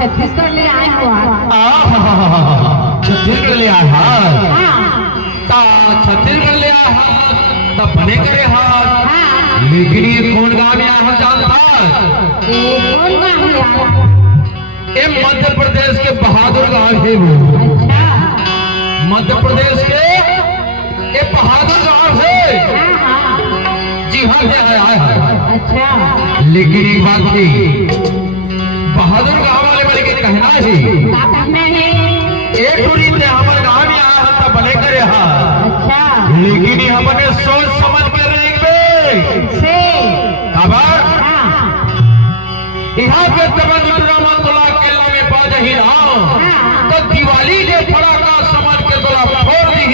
छत्तीसगढ़ ले आए हो छत्तीसगढ़ ले आए छत्तीसगढ़ ले आए तब बने करे लेकिन ये कौन गाँव में आया जानता कौन गाँव ये मध्य प्रदेश के बहादुर गाँव है वो। अच्छा मध्य प्रदेश के ये बहादुर गाँव है। जी हाँ है अच्छा लेकिन एक बात थी बहादुर गाँव वाले वाले के कहना है एक टूरी से हमारे गाँव में आया था भले करे अच्छा लेकिन हमने सोच समझ कर यहाँ पे में पा ही रहा तो दिवाली के फड़ाका समझ के तोला फोड़ दी